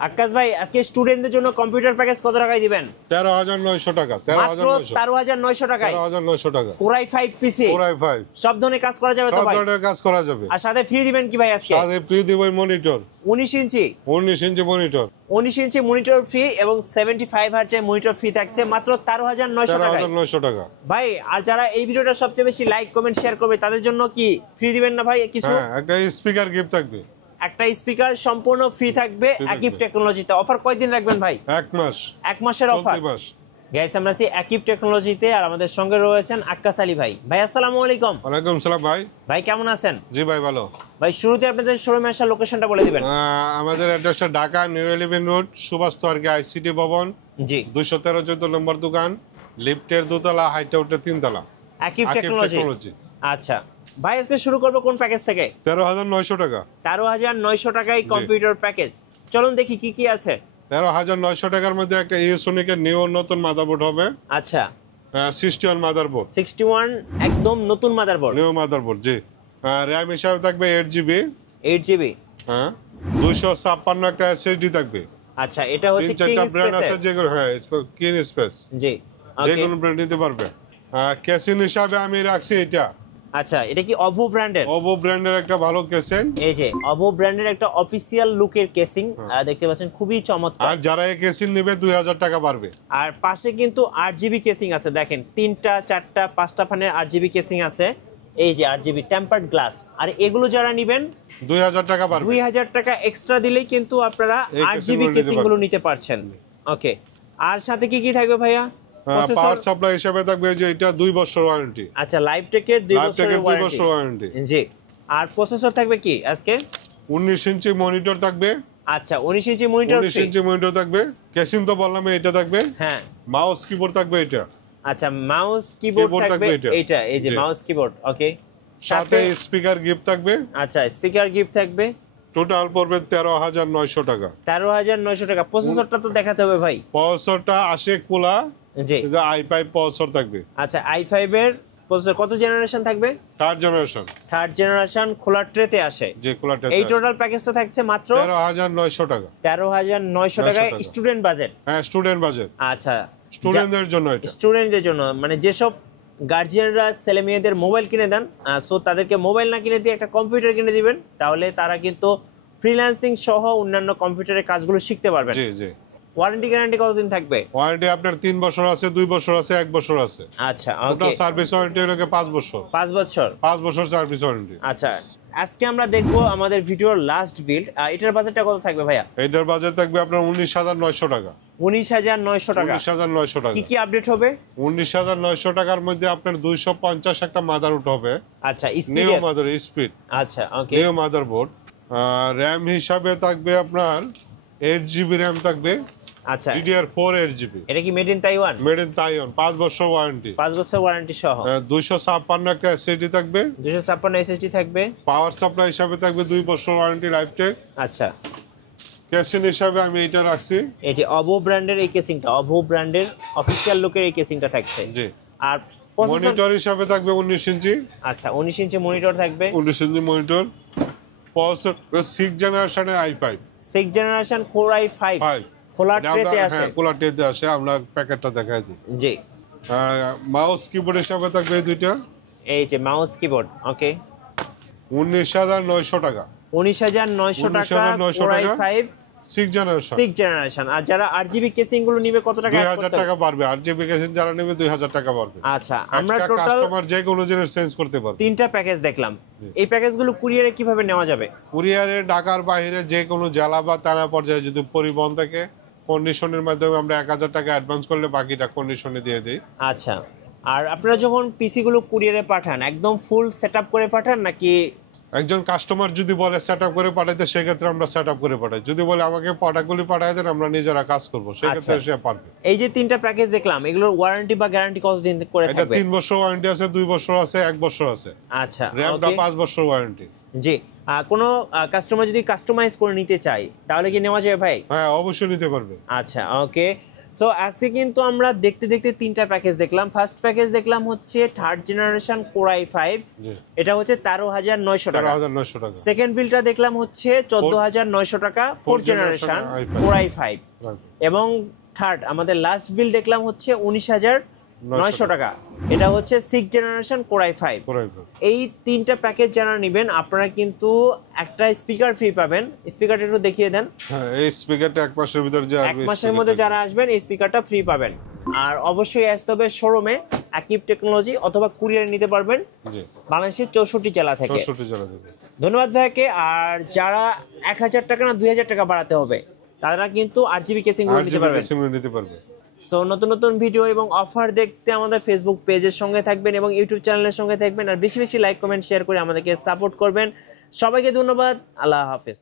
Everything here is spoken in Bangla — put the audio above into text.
আকাশ ভাই আজকে স্টুডেন্টদের জন্য কম্পিউটার প্যাকেজ কত টাকায় দিবেন? 13,900 টাকা। মাত্র 13,900 টাকায় 13,900 টাকা। কোরাই 5 পিসি কোরাই 5 সব ধরনের কাজ করা যাবে তো সব ভাই? ধরনের কাজ করা যাবে। আর সাথে ফ্রি দিবেন কি ভাই আজকে? সাথে ফ্রি দিব মনিটর 19 ইঞ্চি 19 inch monitor 19 inch monitor free এবং 75 হার্টজের মনিটর ফ্রি থাকছে মাত্র 13,900 টাকায়। 13,900 টাকা ভাই আর যারা এই ভিডিওটা সবচেয়ে বেশি লাইক কমেন্ট শেয়ার করবে তাদের জন্য কি ফ্রি দিবেন না ভাই কিছু? হ্যাঁ, একটা স্পিকার গিফট থাকবে। একটা স্পিকার সম্পূর্ণ ফ্রি থাকবে আকিব টেকনোলজিতে। অফার কয়দিন রাখবেন ভাই? 1 মাস। 1 মাসের অফার। গাইস আমরা আছি আকিব টেকনোলজিতে আর আমাদের সঙ্গে রয়েছেন আক্কাস আলী ভাই। ভাই আসসালামু আলাইকুম। ওয়ালাইকুম সালাম ভাই। ভাই কেমন আছেন? জি ভাই ভালো। ভাই শুরুতে আপনাদের শোরুমে আসার লোকেশনটা বলে দিবেন। আমাদের অ্যাড্রেসটা Dhaka new elephant road Subhash তর্কে আইসিটি ভবন জি 213 নম্বর দোকান, লিফটের দোতলা, হাইটে উঠে তিনতলা, আকিব টেকনোলজি। আচ্ছা ভাই আজকে শুরু করব কোন প্যাকেজ থেকে? 13,900 টাকা। 13,900 টাকায় কম্পিউটার প্যাকেজ। চলুন দেখি কি কি আছে। 13,900 টাকার মধ্যে একটা ইউসোনিকের নিউ নতুন মাদারবোর্ড হবে। আচ্ছা 61 মাদারবোর্ড 61 একদম নতুন মাদারবোর্ড নিউ মাদারবোর্ড জি। র্যাম হিসাবে থাকবে 8GB 8GB। হ্যাঁ 256 একটা এসএসডি থাকবে। আচ্ছা এটা হচ্ছে কিং তিন ব্র্যান্ড আছে স্পেস। যেগুলো হ্যাঁ কিং স্পেস জি যে ওকে। কোনো ব্র্যান্ড নিতে পারবে। কেসিন হিসাবে আমি রাখছি এটা। আচ্ছা এটা কি অভো ব্র্যান্ডের? ওভো ব্র্যান্ডের একটা ভালো কেসিন। এই যে অভো ব্র্যান্ডের একটা অফিশিয়াল লুকের কেসিং দেখতে পাচ্ছেন, খুবই চমৎকার। আর যারা এই কেসিন নেবে 2,000 টাকা পারবে। আর পাশে কিন্তু 8GB কেসিং আছে, দেখেন 3টা 4টা 5টা ফানের 8GB কেসিং আছে। এই যে 8GB টেম্পারড গ্লাস। আর এগুলো যারা নেবেন 2,000 টাকা পারবে। 2,000 টাকা এক্সট্রা দিলেই কিন্তু আপনারা এই 8GB কেসিংগুলো কেসিং গুলো নিতে পারছেন। ওকে আর সাথে কি কি থাকবে ভাইয়া? পাওয়ার সাপ্লাই হিসাবে থাকবে যে এটা 2 বছর ওয়ারেন্টি। আচ্ছা লাইভ টেকের 2 বছরের 2 বছর ওয়ারেন্টি জি। আর প্রসেসর থাকবে কি আজকে? 19 ইঞ্চি মনিটর থাকবে। আচ্ছা 19 ইঞ্চি মনিটর 19 ইঞ্চি মনিটর থাকবে। কেসিং তো বললাম এটা থাকবে। হ্যাঁ মাউস কিবোর্ড থাকবে এটা। আচ্ছা মাউস কিবোর্ড থাকবে এটা। এই যে মাউস কিবোর্ড ওকে। সাথে স্পিকার গিফট থাকবে। আচ্ছা স্পিকার গিফট থাকবে। টোটাল পড়বে 13,900 টাকা। 13,900 টাকা। প্রসেসরটা তো দেখাতে হবে ভাই। প্রসেসরটা আসে কোলা জি i5 প্রসেসর থাকবে। আচ্ছা i5 এর প্রসেসর কত জেনারেশন থাকবে? Third generation. থার্ড জেনারেশন খোলা ট্রেতে আসে। যে খোলা ট্রেতে। এই টোটাল প্যাকেজটা থাকছে মাত্র 13,900 টাকা। 13,900 টাকায় স্টুডেন্ট বাজেট। হ্যাঁ স্টুডেন্ট বাজেট। আচ্ছা স্টুডেন্টদের জন্য এটা। স্টুডেন্টদের জন্য মানে যেসব গার্জিয়ানরা ছেলে মেয়েদের মোবাইল কিনে দেন, সো তাদেরকে মোবাইল না কিনে দিয়ে একটা কম্পিউটার কিনে দিবেন, তাহলে তারা কিন্তু ফ্রিল্যান্সিং সহ অন্যান্য কম্পিউটারের কাজগুলো শিখতে পারবেন। জি জি। ওয়ারেন্টি গ্যারান্টি কতদিন থাকবে? ওয়ারেন্টি আপনার 3 বছর আছে, 2 বছর আছে, 1 বছর আছে। আচ্ছা ওটা ওকে। সার্ভিস ওয়ারেন্টি হলো 5 বছর। 5 বছর 5 বছর সার্ভিস ওয়ারেন্টি। আচ্ছা আজকে আমরা দেখবো আমাদের ভিডিওর লাস্ট বিল্ড। এটার বাজেটটা কত থাকবে ভাইয়া? এটার বাজেট থাকবে আপনার 19,900 টাকা। 19,900 টাকা। 19,900 টাকা। কি কি আপডেট হবে? 19,900 টাকার মধ্যে আপনার 250 একটা মাদারবোর্ড হবে। আচ্ছা নিউ স্পিড। Mother speed. আচ্ছা ওকে। New motherboard. র্যাম হিসাবে থাকবে আপনার 8GB র্যাম থাকবে। আচ্ছা DDR4 8GB। এটা কি made in Taiwan? Made in Taiwan. 5 বছর ওয়ারেন্টি। 5 বছর ওয়ারেন্টি সহ। 256 একটা এসএসডি থাকবে। 256 এসএসডি থাকবে। পাওয়ার সাপ্লাই হিসাবে থাকবে 2 বছর ওয়ারেন্টি লাইফটেক। আচ্ছা কেসিং হিসাবে আমি এটা রাখছি। এই যে অভো ব্র্যান্ডের এই কেসিংটা, অভো ব্র্যান্ডের অফিশিয়াল লুকের এই কেসিংটা থাকছে। জি। আর প্রসেসর মনিটর হিসাবে থাকবে 19 ইঞ্চি। আচ্ছা 19 ইঞ্চি মনিটর থাকবে। 19 ইঞ্চি মনিটর। প্রসেসর 6 জেনারেশনের i5। 6 জেনারেশন Core i5 খোলা ট্রেতে আসে। হ্যাঁ খোলা ট্রেতে আসে। আমরা প্যাকেটটা দেখাই দিই। জি। মাউস কিবোর্ড হিসাবে থাকবে এই দুইটা। এই যে মাউস কিবোর্ড ওকে। 19,900 টাকা। 19,900 টাকা Core i5 6 জেনারেশন। 6 জেনারেশন। আর যারা 8GB কেসিং গুলো নিবে কত টাকা? 2,000 টাকা পারবে। 8GB কেসিং যারা নেবে 2,000 টাকা পারবে। আচ্ছা আমরা টোটাল কাস্টমার যে কোনো জিনিস চেঞ্জ করতে পারবে। 3টা প্যাকেজ দেখলাম। এই প্যাকেজগুলো কুরিয়ারে কিভাবে নেওয়া যাবে? কুরিয়ারে ঢাকার বাইরে যে কোনো জেলা বা থানা পর্যায়ে যদি পরিবহন থাকে কন্ডিশনের মাধ্যমে আমরা 1,000 টাকা অ্যাডভান্স করলে বাকিটা কন্ডিশনে দিয়ে দিই। আচ্ছা আর আপনারা যখন পিসি গুলো কুরিয়ারে পাঠান একদম ফুল সেটআপ করে পাঠান নাকি? একজন কাস্টমার যদি বলে সেটআপ করে পাঠাইতে সেক্ষেত্রে আমরা সেটআপ করে পাঠাই। যদি বলে আমাকে প্রোডাক্টগুলি পাঠাই দেন আমরা নিজেরা কাজ করব সেক্ষেত্রে সে পারবে। এই যে 3টা প্যাকেজ দেখলাম এগুলোর ওয়ারেন্টি বা গ্যারান্টি কতদিন করে এটা থাকবে? 3 বছর ওয়ারেন্টি আছে, 2 বছর আছে, 1 বছর আছে। আচ্ছা র‍্যামটা 5 বছর ওয়ারেন্টি। জি। কোনো কাস্টমার যদি কাস্টমাইজ করে নিতে চায় তাহলে কি নেওয়া যাবে ভাই? হ্যাঁ অবশ্যই নিতে পারবে। আচ্ছা ওকে। সো আজকে কিন্তু আমরা দেখতে দেখতে তিনটা প্যাকেজ দেখলাম। ফার্স্ট প্যাকেজ দেখলাম হচ্ছে 3rd জেনারেশন Core i5, জি এটা হচ্ছে 13,900 টাকা। 13,900 টাকা। সেকেন্ড বিলটা দেখলাম হচ্ছে 14,900 টাকা 4th জেনারেশন Core i5, এবং থার্ড আমাদের লাস্ট বিল দেখলাম হচ্ছে 19,900 টাকা, এটা হচ্ছে 6th জেনারেশন Core i5। এই তিনটা প্যাকেজ যারা নেবেন আপনারা কিন্তু একটা স্পিকার ফ্রি পাবেন। স্পিকারটা একটু দেখিয়ে দেন। হ্যাঁ, এই স্পিকারটা এক মাসের ভিতর যে আসবে, এক মাসের মধ্যে যারা আসবেন এই স্পিকারটা ফ্রি পাবেন। আর অবশ্যই আসতে হবে শোরুমে, আকিব টেকনোলজি, অথবা কুরিয়ারে নিতে পারবেন জি বাংলাদেশের 64 জেলা থেকে। 64 জেলা থেকে। ধন্যবাদ ভাইকে। আর যারা 1,000 টাকা না 2,000 টাকা বাড়াতে হবে তারা কিন্তু RGB কেসিংগুলো নিতে পারবেন। নিতে পারবে। সো নতুন নতুন ভিডিও এবং অফার দেখতে আমাদের ফেসবুক পেজের সঙ্গে থাকবেন এবং ইউটিউব চ্যানেলের সঙ্গে থাকবেন। আর বেশি বেশি লাইক কমেন্ট শেয়ার করে আমাদেরকে সাপোর্ট করবেন। সবাইকে ধন্যবাদ। আল্লাহ হাফেজ।